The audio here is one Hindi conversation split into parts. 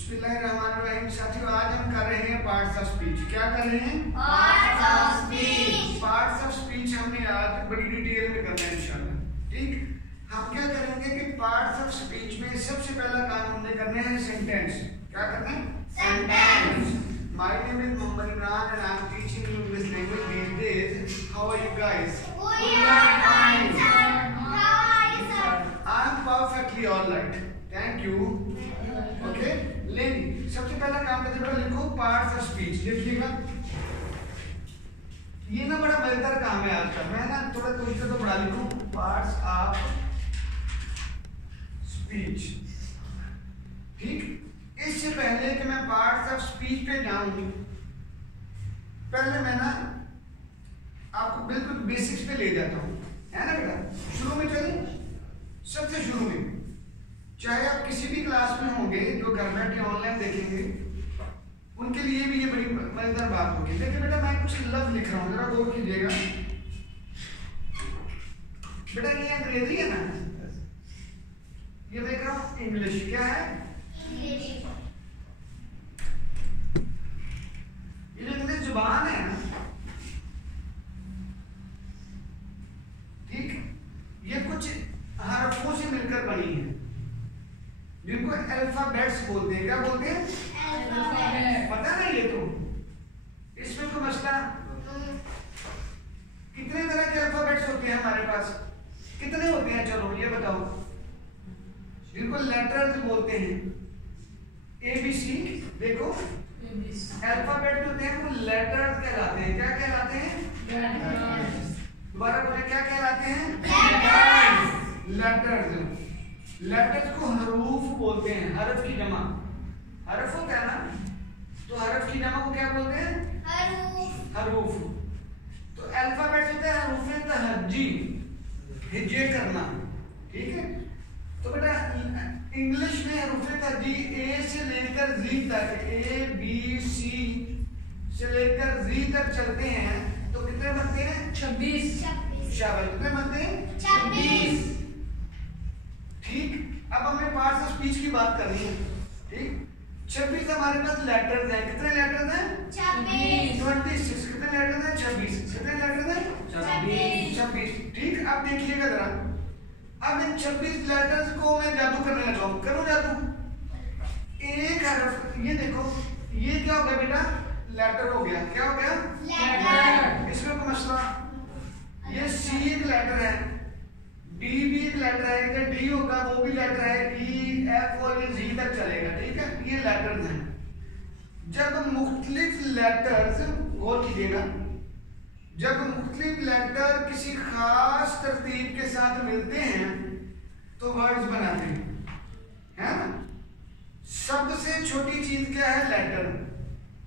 बिस्मिल्लाहिर्रहमानिर्रहीम। साथियों, आज हम कर रहे हैं पार्ट्स ऑफ स्पीच। क्या कर रहे हैं? Parts of speech. Parts of speech हमने आज बड़ी डिटेल में करना है इंशाल्लाह। ठीक, हम क्या करेंगे कि पार्ट्स ऑफ स्पीच में सबसे पहला काम हमने करना है सेंटेंस। क्या करना है? Sentence. My name is Mohammad Imran and I am teaching you English language these days. How are you guys? We are fine, sir. How are you, sir? I am perfectly all right. Thank you. Okay? लेनी सबसे पहला काम करते हैं, लिखो पार्ट्स ऑफ स्पीच। लिखिएगा, ये ना बड़ा मजेदार काम है आज का। मैं ना थोड़ा कोशिश तो बड़ा लिखूं, पार्ट्स ऑफ स्पीच। ठीक, इससे पहले कि मैं पार्ट्स ऑफ स्पीच पे जाऊं, पहले मैं ना आपको बिल्कुल बेसिक्स पे ले जाता हूं, है ना बेटा। शुरू में चले, सबसे शुरू में, चाहे आप किसी भी क्लास में होंगे जो घर बैठे ऑनलाइन देखेंगे, उनके लिए भी ये बड़ी मजेदार बात होगी। देखिए बेटा, मैं कुछ लफ्ज लिख रहा हूं, जरा गौर कीजिएगा। बेटा ये अंग्रेजी है ना, ये देख रहा हूं इंग्लिश। क्या है? इंग्लिश। ये जो इंग्लिश जुबान है ना, ठीक, ये कुछ हरफों से मिलकर बनी है जिनको अल्फाबेट्स बोलते हैं। क्या बोलते हैं? अल्फाबेट। पता ना ये तो, इसमें कोई मसला? कितने तरह के अल्फाबेट्स होते हैं हमारे पास? कितने होते हैं? चलो ये बताओ। जिनको लेटर्स बोलते हैं, ABC। देखो, अल्फाबेट होते हैं वो लेटर्स कहलाते हैं। क्या कहलाते हैं? दोबारा बोले, क्या कहलाते हैं? लेटर्स। लेटर्स को हरूफ बोलते हैं, हरफ की जमा। हरफ होता है ना, तो हरफ की जमा को क्या बोलते हैं? हरूफ। तो अल्फाबेट होता है हरूफ तहज्जी, हिज्जे करना। ठीक है, तो बेटा इंग्लिश में हरूफ तहज्जी A से लेकर Z तक, ABC से लेकर Z तक चलते हैं, तो कितने बनते हैं? 26। शाबाश, कितने बनते हैं? 26। ठीक, अब हमें पार्ट्स ऑफ स्पीच की बात करनी है। ठीक, 26 हमारे पास लेटर्स हैं। कितने लेटर्स हैं? 26। कितने लेटर्स हैं? 26। कितने लेटर्स हैं? 26। ठीक, अब देखिएगा जरा, अब इन 26 लेटर्स को मैं जादू करने लगा हूं। करूं जादू? एक हरफ, ये देखो, ये क्या हो गया बेटा? लेटर हो गया। क्या हो गया? लेटर। इसमें कोई मसला? ये C एक लेटर है, D भी एक लेटर है, इधर D होगा वो भी लेटर है, E, F और ये Z तक चलेगा। ठीक है, ये लेटर्स हैं। जब मुख्तलिफ लेटर्स, गौर कीजिएगा, जब मुख्तलिफ लेटर किसी खास तरतीब के साथ मिलते हैं तो वर्ड्स बनाते हैं, है ना। सबसे छोटी चीज क्या है? लेटर।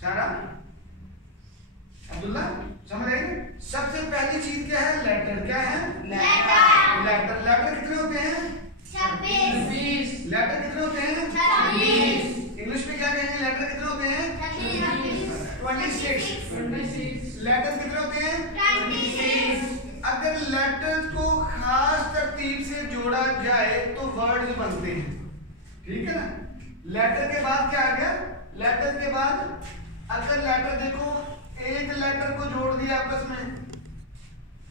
सारा अब्दुल्ला समझ आएंगे? सबसे पहली चीज क्या है? लेटर। क्या है? लेटर। लेटर कितने होते हैं? 26। लेटर कितने होते हैं? 26। इंग्लिश में क्या कहेंगे? लेटर कितने होते हैं? 26। लेटर कितने होते हैं? 26। अगर लेटर्स को खास तरतीब से जोड़ा जाए तो वर्ड्स बनते हैं। ठीक है ना। लेटर के बाद क्या आ गया? लेटर के बाद अगर लेटर देखो, एक लेटर को जोड़ दिया आपस में,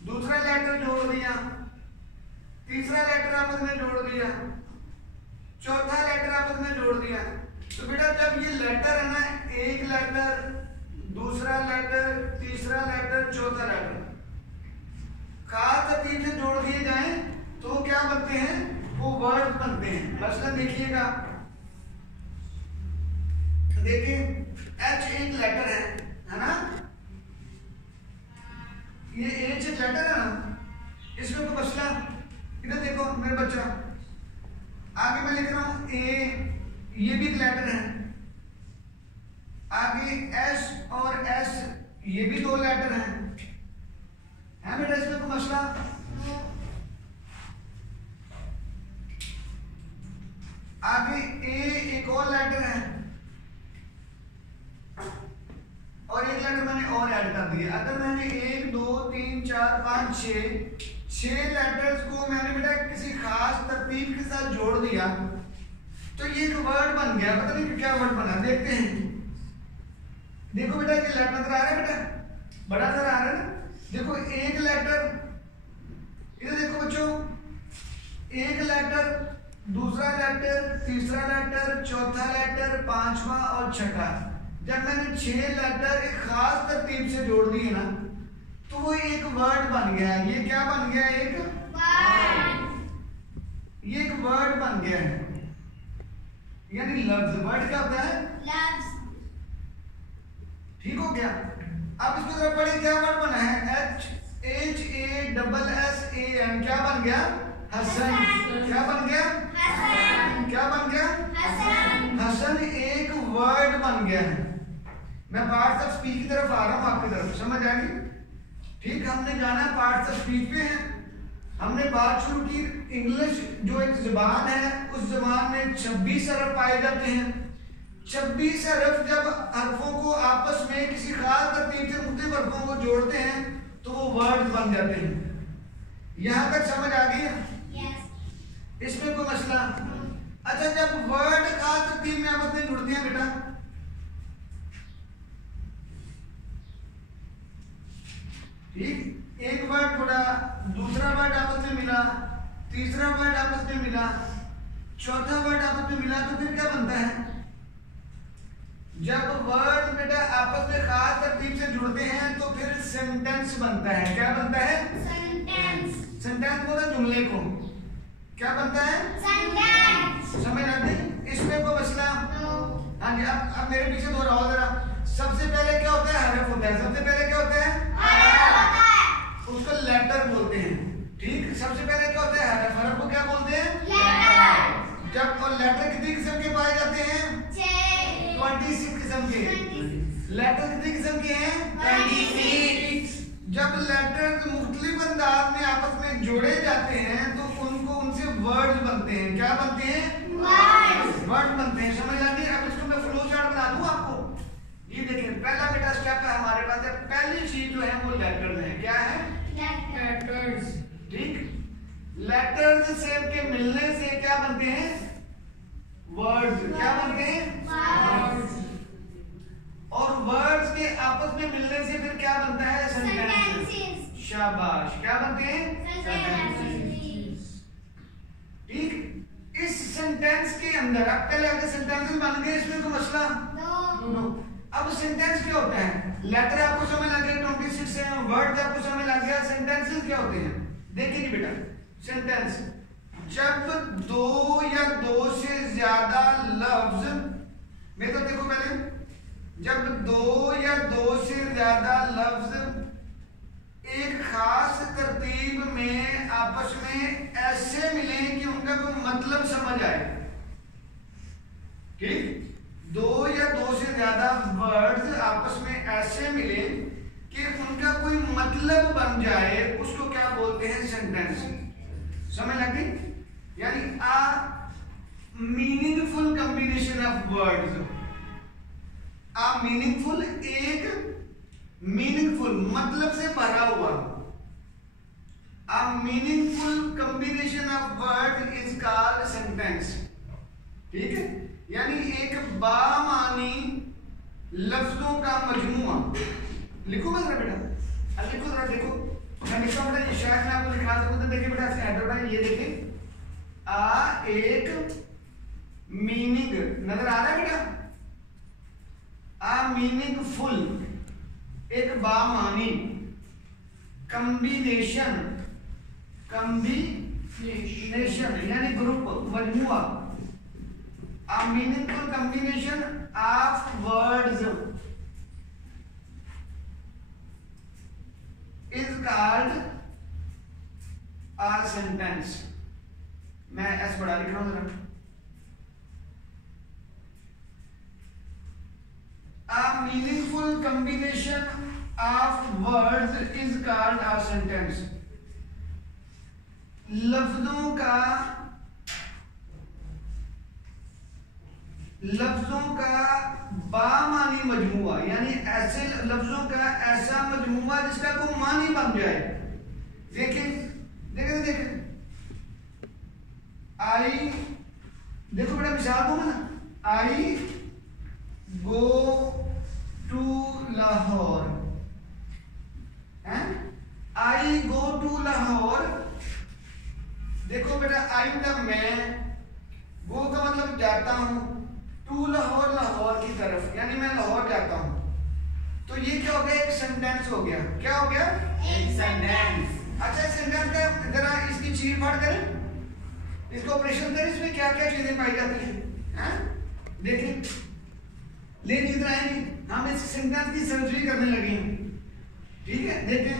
दूसरा लेटर जोड़ दिया, तीसरा लेटर आपस में जोड़ दिया, चौथा लेटर आपस में जोड़ दिया, तो बेटा जब ये लेटर है ना, एक लेटर, दूसरा लेटर, तीसरा लेटर, चौथा लेटर खास तरतीब से जोड़ दिए जाएं तो क्या बनते हैं? वो वर्ड बनते हैं। मसलन देखिएगा, देखिए H एक लेटर है ना, ये H एक लेटर है ना, इसमें कोई मसला? इधर देखो मेरे बच्चा, आगे मैं लिख रहा हूं A, ये भी एक लेटर है, आगे S और S, ये भी दो लेटर हैं, है बेटा, इसमें कोई मसला? आगे A एक और लेटर है और एक लेटर मैंने और ऐड कर दिया। अगर मैंने 1 2 3 4 5 6 लेटर्स को मैंने बेटा किसी खास तरतीब के साथ जोड़ दिया तो ये एक वर्ड बन गया, पता नहीं क्या वर्ड बना, देखते हैं। देखो बेटा ये लेटर नजर आ रहा है बेटा, बड़ा नजर आ रहा है ना। देखो एक लेटर, इधर देखो बच्चों, एक लेटर, दूसरा लेटर, तीसरा लेटर, चौथा लेटर, पांचवा और छठा। जब मैंने 6 लेटर एक खास तरतीब से जोड़ दिए ना तो वो एक वर्ड बन गया। ये क्या बन गया? एक वर्ड। ये एक वर्ड बन गया है, यानी लफ्ज। वर्ड क्या होता है? लफ्ज। ठीक हो गया। अब इसको जरा पढ़िए, क्या वर्ड बना है? HASSAN। क्या बन गया? हसन। क्या बन गया? हसन। क्या बन गया? हसन। हसन एक वर्ड बन गया है। मैं पार्ट्स ऑफ स्पीच की तरफ आ रहा हूं, आपकी तरफ, समझ आ गई? ठीक, हमने जाना है पार्ट्स ऑफ स्पीच पे है। हमने बात शुरू की इंग्लिश जो एक जुबान है, उस जुबान में 26 हरफ पाए जाते हैं। 26 हरफ जब हरफों को आपस में किसी खास तरतीब से मुख्तलिफ हरफों को जोड़ते हैं तो वो वर्ड बन जाते हैं। यहां तक समझ आ गई? यस। इसमें कोई मसला? अच्छा, जब वर्ड खास तरतीब में आपस में जुड़ते हैं बेटा, ठीक, एक वर्ड जुड़ा, दूसरा वर्ड आपस में मिला, तीसरा वर्ड आपस में मिला, चौथा वर्ड आपस में मिला, तो फिर क्या बनता है? जब वर्ड बेटा आपस में खास तरतीब से जुड़ते हैं तो फिर सेंटेंस बनता है। क्या बनता है? सेंटेंस। सेंटेंस बोला जुमले को। क्या बनता है? सेंटेंस। समझ आती? इसमें कोई मसला? हाँ जी। अब मेरे पीछे दोहराओ जरा। सबसे पहले क्या होता है? हरफ होता है। सबसे पहले क्या होता है? उसको लेटर बोलते हैं। ठीक, सबसे पहले क्या होता है? हरफ। हरफ को क्या बोलते हैं? लेटर। जब और लेटर कितनी किस्म के पाए जाते हैं? 26 किस्म के। लेटर कितनी किस्म के हैं? 26। जब लेटर मुख्तलिफ अंदाज में आपस में जोड़े जाते हैं तो उनसे वर्ड्स बनते हैं। क्या बनते हैं? वर्ड बनते हैं। समझ आती है? अब इसको मैं फ्लो चार्ट बना दूं आपको। ये देखिए, पहला बेटा स्टेप है हमारे पास है, पहली चीज जो है वो लेटर है। क्या है? लेटर्स। ठीक, लेटर्स से के मिलने से क्या बनते हैं? वर्ड्स। क्या बनते हैं? वर्ड्स। और वर्ड्स के आपस में मिलने से फिर क्या बनता है? सेंटेंसेस। शाबाश। क्या बनते हैं? सेंटेंसेस। ठीक, इस सेंटेंस के अंदर अब पहले अगर सेंटेंसेस बन गए, इसमें कोई मसला? नो। अब सेंटेंस क्या होता है? लेटर आपको समझ लग गया, 26 है। वर्ड आपको समझ लग गया, सेंटेंसेस क्या होते हैं? देखिए जी बेटा, सेंटेंस जब 2 या 2 से ज्यादा लफ्ज में, तो देखो पहले, जब 2 या 2 से ज्यादा लफ्ज एक खास तरतीब में आपस में ऐसे मिले कि उनका कोई मतलब समझ आए। ठीक, 2 या 2 से ज्यादा वर्ड्स आपस में ऐसे मिले कि उनका कोई मतलब बन जाए, उसको क्या बोलते हैं? सेंटेंस। समझ लगी? यानी a meaningful combination of words। a meaningful, एक meaningful मतलब से भरा हुआ, a meaningful combination of words is called sentence। ठीक है, यानी एक बामानी लफ्जों का मजमुआ। लिखो मैं जरा बेटा, लिखो जरा, देखो मैं लिखता हूँ बेटा, ये शायद मैं आपको लिखा सकूँ। तो देखिए बेटा, हेडर ये देखिए, आ एक मीनिंग नजर आ रहा है बेटा? आ मीनिंगफुल, एक बामानी, कॉम्बिनेशन, कॉम्बिनेशन यानी group, मजमुआ। A meaningful combination of words is called a sentence। मैं ऐसे बड़ा लिख रहा हूं जरा। A meaningful combination of words is called a sentence। लफ्जों का बामानी मजमुआ, यानी ऐसे लफ्जों का ऐसा मजमुआ जिसका कोई मानी बन जाए। देखिए देखिए देखिए, I देखो बेटा मिसाल दूंगा ना, I go to Lahore, I go to Lahore. देखो बेटा आई का मैं, गो का मतलब जाता हूं, टू लाहौर लाहौर की तरफ, यानी मैं लाहौर जाता हूं। तो ये क्या हो गया, एक सेंटेंस हो गया। क्या हो गया, एक सेंटेंस। अच्छा सेंटेंस का जरा इसकी चीर फाड़ करें, इसको ऑपरेशन करें, इसमें क्या क्या चीजें पाई जाती हैं, देखें ले इधर आएंगे, हम इस सेंटेंस की सर्जरी करने लगे हैं। ठीक है, देखें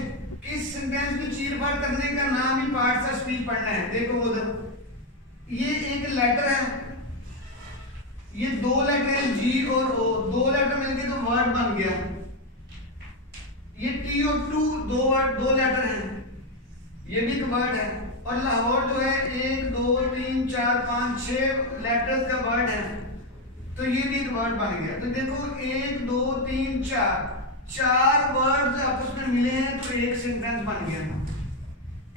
इस सेंटेंस की चीर फाड़ करने का नाम ही पार्ट्स ऑफ स्पीच पढ़ना है। देखो उधर ये एक लेटर है, ये दो लेटर है जी और ओ, दो लेटर मिलके तो वर्ड बन गया। ये टी और टू दो वर्ड, दो लेटर हैं, ये भी एक वर्ड है। और लाहौर जो है 1 2 3 4 5 6 लेटर्स का वर्ड है, तो ये भी एक वर्ड बन गया। तो देखो 1 2 3 4 चार वर्ड आपस में मिले हैं तो एक सेंटेंस बन गया।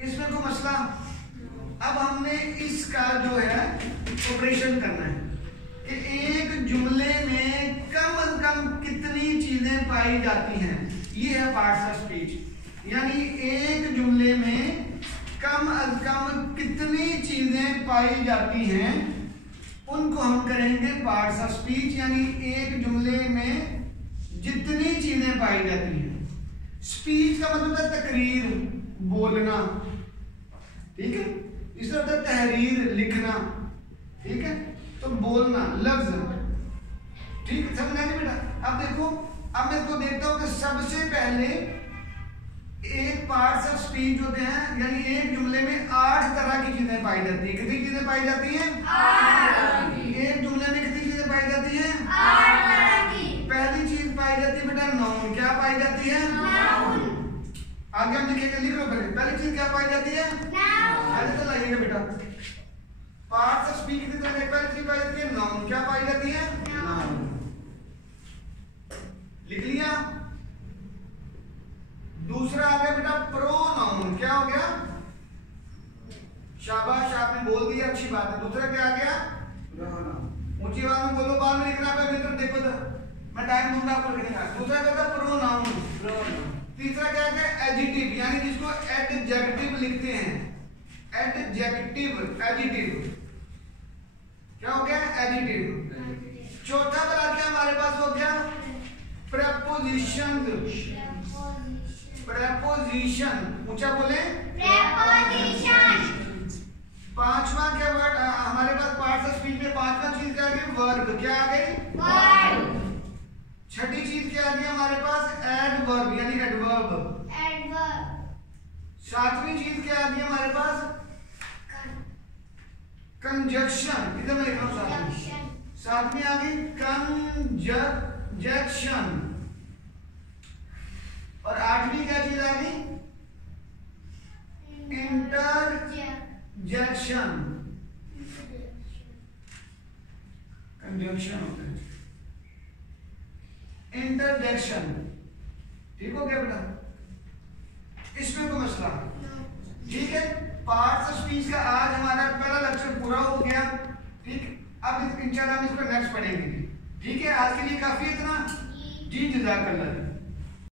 इसमें कोई मसला? अब हमने इसका जो है ऑपरेशन करना है कि एक जुमले में कम से कम कितनी चीजें पाई जाती हैं। ये है पार्ट्स ऑफ स्पीच, यानी एक जुमले में कम से कम कितनी चीजें पाई जाती हैं, उनको हम करेंगे पार्ट्स ऑफ स्पीच। यानी एक जुमले में जितनी चीजें पाई जाती हैं। स्पीच का मतलब है तकरीर, बोलना, ठीक है। इस तरह तहरीर, लिखना, ठीक है। तो बोलना लफ्ज, ठीक है, समझ आएगी बेटा। अब देखो, अब मैं इसको देखता हूं कि सबसे पहले एक पार्ट्स ऑफ स्पीच होते हैं, यानी एक जुमले में 8 तरह की चीजें पाई जाती है। कितनी चीजें पाई जाती हैं? 8। एक जुमले में कितनी चीजें पाई जाती हैं? 8 तरह की। पहली चीज पाई जाती है बेटा नाउन। क्या पाई जाती है? नाउन। आगे हम लिखेंगे, लिख लो पहले। पहली चीज क्या पाई जाती है? नाउन। पहले तो लाइएगा बेटा, पार्ट्स ऑफ स्पीच की तरह पहली चीज पाई जाती है नाउन। क्या पाई जाती है? नाउन। लिख लिया। दूसरा आ गया बेटा प्रोनाउन। क्या हो गया? शाबाश, आपने बोल दिया, अच्छी बात है। दूसरा क्या आ गया? प्रोनाउन। ऊंची आवाज में बोलो, बाद में लिखना पे मित्र, देखो तो मैं टाइम दूंगा आपको लिखने का। दूसरा क्या था? प्रोनाउन। तीसरा क्या है? एडजेक्टिव, यानी जिसको एडजेक्टिव लिखते हैं, एडजेक्टिव, एडजेक्टिव। क्या हो गया? एडजेक्टिव। चौथा वाला क्या हमारे पास हो गया? प्रेपोजिशन। प्रेपोजिशन, ऊंचा बोले, प्रेपोजिशन। पांचवा क्या वर्ड हमारे पास पार्ट्स ऑफ स्पीच में? पांचवा चीज क्या आ गई? वर्ब। क्या आ गई? वर्ब। छठी चीज क्या आ गई हमारे पास? एडवर्ब, यानी एडवर्ब। एडवर्ब। सातवीं चीज क्या आ गई हमारे पास? कंजक्शन। इधर मैं लिख रहा हूं सातवीं आ गई कंजक्शन। और आठवीं क्या चीज आ गई? इंटरजेक्शन। कंजक्शन होता है, इंटरजेक्शन। ठीक हो गया बेटा? इसमें कोई मसला? ठीक है। पार्ट्स ऑफ स्पीच का आज हमारा पहला लेक्चर पूरा हो गया। ठीक, अब इंशाल्लाह हम इसको नेक्स्ट पढ़ेंगे। ठीक है, आज के लिए काफी इतना। जी जज़ाकल्लाह।